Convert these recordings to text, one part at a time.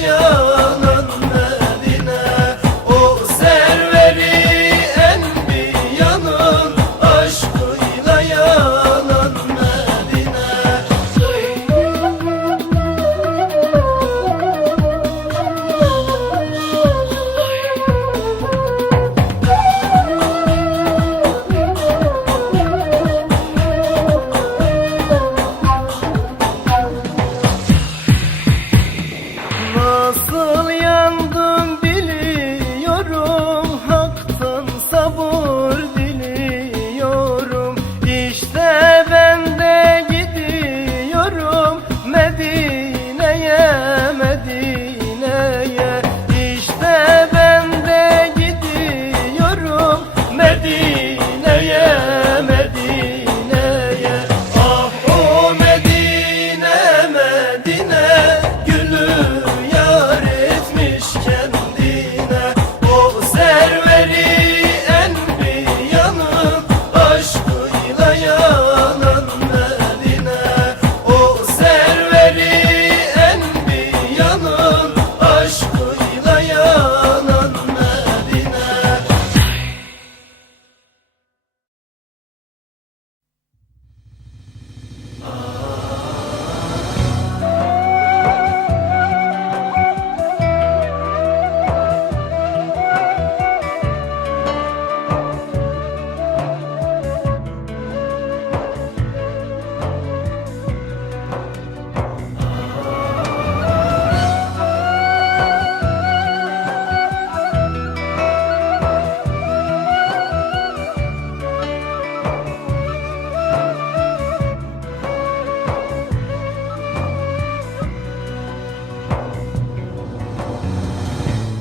달려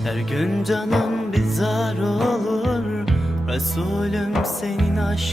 Her gün canım bir zar olur. Resulüm senin aşkın